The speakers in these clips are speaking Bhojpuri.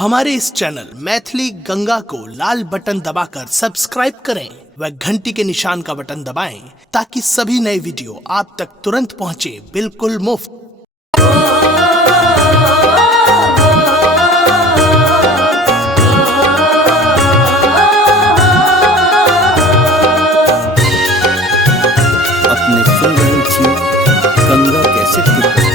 हमारे इस चैनल मैथिली गंगा को लाल बटन दबाकर सब्सक्राइब करें व घंटी के निशान का बटन दबाएं ताकि सभी नए वीडियो आप तक तुरंत पहुंचे बिल्कुल मुफ्त। अपने सुन रही थी गंगा कैसे टूट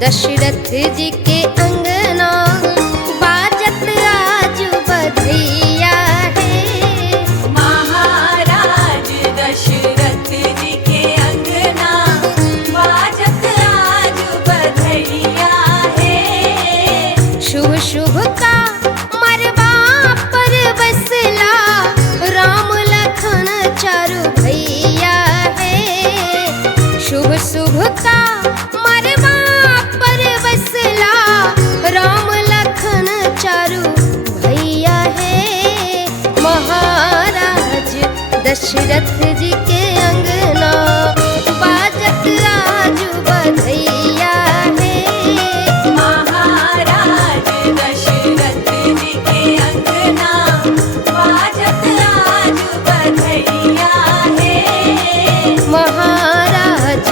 दशरथ जी के अंगना बाजत आज बधैया है। महाराज दशरथ जी के अंगना बाजत आज बधैया है। शुभ शुभ का मरवा पर बसला राम लखन चारु भैया है। शुभ शुभ का मरवा राम लखन चारु भैया है। महाराज दशरथ जी के अंगना बाजत आज बधैया है। महाराज दशरथ जी के अंगना बाजत आज बधैया है। महाराज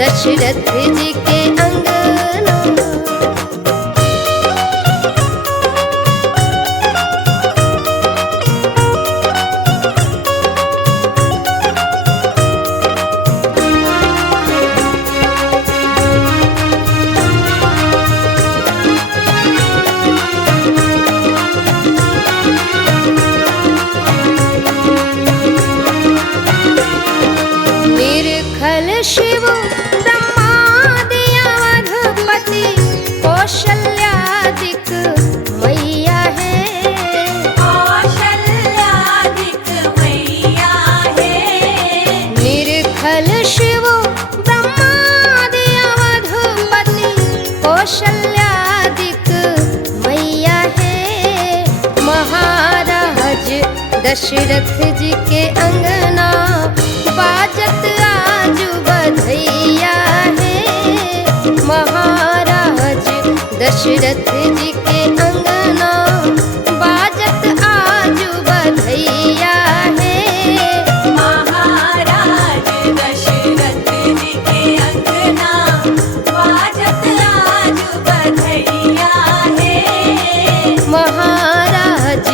दशरथ जी के अंगना शिव ब्रह्मादिया अवधपति कौशल्यादिक मैया है। कौशल्यादिक मैया है। निर्खल शिव ब्रह्मादिया अवधपति कौशल्यादिक मैया है। महाराज दशरथ जी के अंगना बाजत आज बधैया है। महाराज दशरथ जी के अंगना बाजत आज बधैया है। महाराज दशरथ जी के अंगना बाजत आज बधैया है। महाराज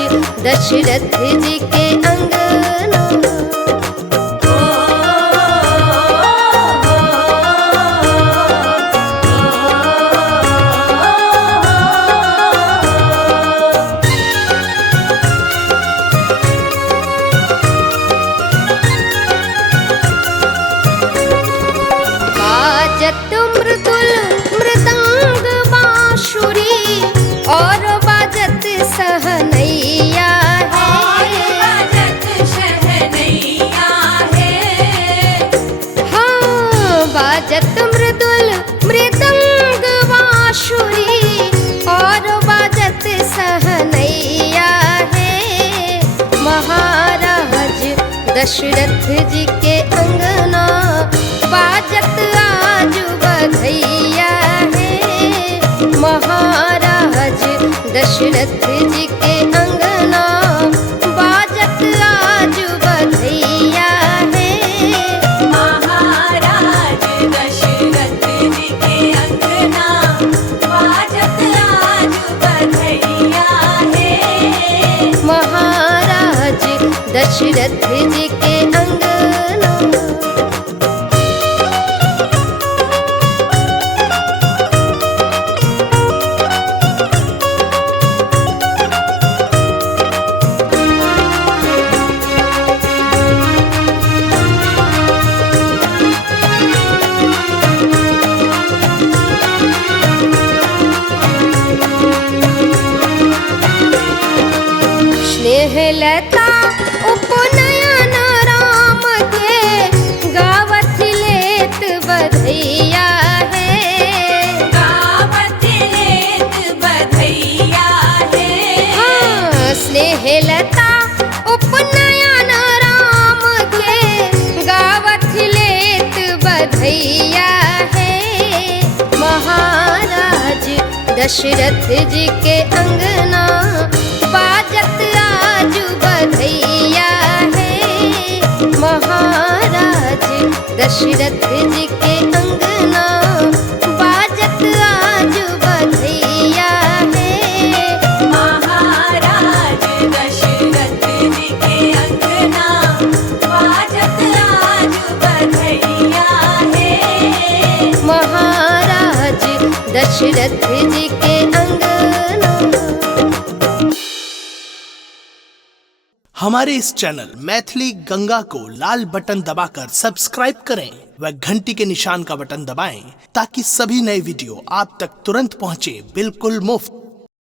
दशरथ जी के अंगना मृदुल मृदंग बांसुरी और बाजत सहनैया है। बाजत सहनैया है। हाँ बाजत मृदुल मृदंग बांसुरी और बाजत सहनैया है। महाराज दशरथ जी के अंगना बाजत आज बधैया है। महाराज दशरथ जी के अंगना बाजत आज बधैया है। महाराज दशरथ जी के अंगना बाजत आज बधैया है। महाराज दशरथ जी के अंगना स्नेहलता उपनयन राम के गावत लेत बधैया है। गावत लेत बधैया है। हाँ स्नेहलता उपनयन राम के गावत लेत बधैया बधैया है। महाराज दशरथ जी के अंगना बाजत आजू बधैया है। महाराज दशरथ जी के अंगना बाजत आजू बधैया है। महाराज दशरथ जी के अंगना बाजत आजू बधैया है। महाराज दशरथ जी के अंगना। हमारे इस चैनल मैथिली गंगा को लाल बटन दबाकर सब्सक्राइब करें व घंटी के निशान का बटन दबाएं ताकि सभी नए वीडियो आप तक तुरंत पहुंचे बिल्कुल मुफ्त।